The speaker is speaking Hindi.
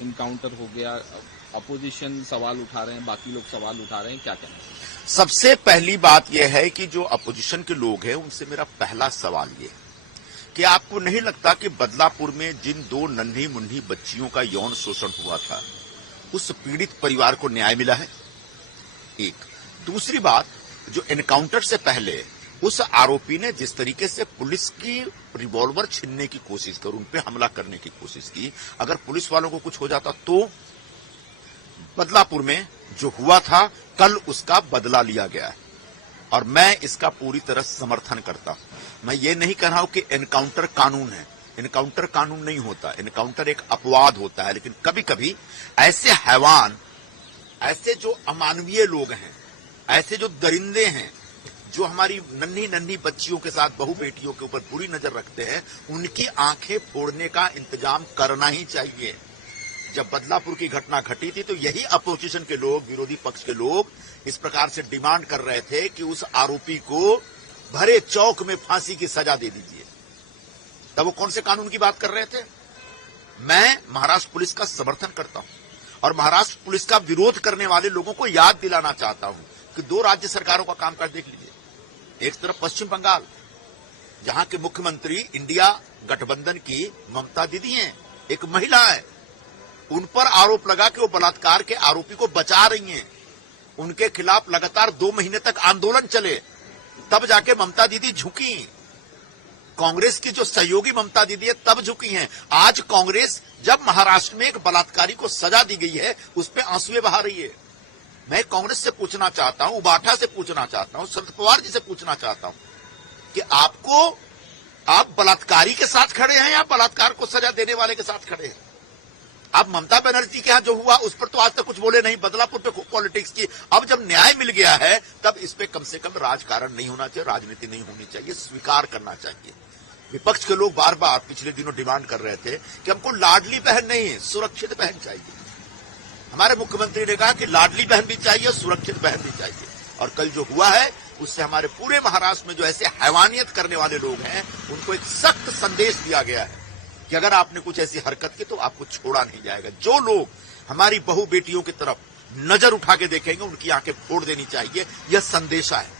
इनकाउंटर हो गया, अपोजिशन सवाल उठा रहे हैं, बाकी लोग सवाल उठा रहे हैं, क्या कहना है? सबसे पहली बात यह है कि जो अपोजिशन के लोग हैं उनसे मेरा पहला सवाल ये कि आपको नहीं लगता कि बदलापुर में जिन 2 नन्ही मुन्नी बच्चियों का यौन शोषण हुआ था उस पीड़ित परिवार को न्याय मिला है? एक। दूसरी बात, जो एनकाउंटर से पहले उस आरोपी ने जिस तरीके से पुलिस की रिवॉल्वर छीनने की कोशिश कर उन पे हमला करने की कोशिश की, अगर पुलिस वालों को कुछ हो जाता तो बदलापुर में जो हुआ था कल उसका बदला लिया गया है और मैं इसका पूरी तरह समर्थन करता हूं। मैं ये नहीं कह रहा हूं कि एनकाउंटर कानून है, एनकाउंटर कानून नहीं होता, एनकाउंटर एक अपवाद होता है, लेकिन कभी कभी ऐसे हैवान, ऐसे जो अमानवीय लोग हैं, ऐसे जो दरिंदे हैं, जो हमारी नन्ही नन्ही बच्चियों के साथ, बहू बेटियों के ऊपर बुरी नजर रखते हैं, उनकी आंखें फोड़ने का इंतजाम करना ही चाहिए। जब बदलापुर की घटना घटी थी तो यही अपोजिशन के लोग, विरोधी पक्ष के लोग इस प्रकार से डिमांड कर रहे थे कि उस आरोपी को भरे चौक में फांसी की सजा दे दीजिए। तब वो कौन से कानून की बात कर रहे थे? मैं महाराष्ट्र पुलिस का समर्थन करता हूं और महाराष्ट्र पुलिस का विरोध करने वाले लोगों को याद दिलाना चाहता हूं कि 2 राज्य सरकारों का कामकाज देख लीजिए। एक तरफ पश्चिम बंगाल, जहां के मुख्यमंत्री इंडिया गठबंधन की ममता दीदी हैं, एक महिला है, उन पर आरोप लगा कि वो बलात्कार के आरोपी को बचा रही हैं। उनके खिलाफ लगातार 2 महीने तक आंदोलन चले, तब जाके ममता दीदी झुकी। कांग्रेस की जो सहयोगी ममता दीदी है तब झुकी हैं। आज कांग्रेस जब महाराष्ट्र में एक बलात्कारी को सजा दी गई है उस पर आंसुएं बहा रही है। मैं कांग्रेस से पूछना चाहता हूं, उबाठा से पूछना चाहता हूं, शरद पवार जी से पूछना चाहता हूं कि आप बलात्कारी के साथ खड़े हैं या बलात्कार को सजा देने वाले के साथ खड़े हैं? अब ममता बनर्जी के यहां जो हुआ उस पर तो आज तक कुछ बोले नहीं, बदलापुर पे खूब पॉलिटिक्स की। अब जब न्याय मिल गया है तब इस पे कम से कम राजकारण नहीं होना चाहिए, राजनीति नहीं होनी चाहिए, स्वीकार करना चाहिए। विपक्ष के लोग बार बार पिछले दिनों डिमांड कर रहे थे कि हमको लाडली बहन नहीं, सुरक्षित बहन चाहिए। हमारे मुख्यमंत्री ने कहा कि लाडली बहन भी चाहिए, सुरक्षित बहन भी चाहिए, और कल जो हुआ है उससे हमारे पूरे महाराष्ट्र में जो ऐसे हैवानियत करने वाले लोग हैं उनको एक सख्त संदेश दिया गया है कि अगर आपने कुछ ऐसी हरकत की तो आपको छोड़ा नहीं जाएगा। जो लोग हमारी बहू बेटियों की तरफ नजर उठा के देखेंगे उनकी आंखें फोड़ देनी चाहिए, यह संदेशा है।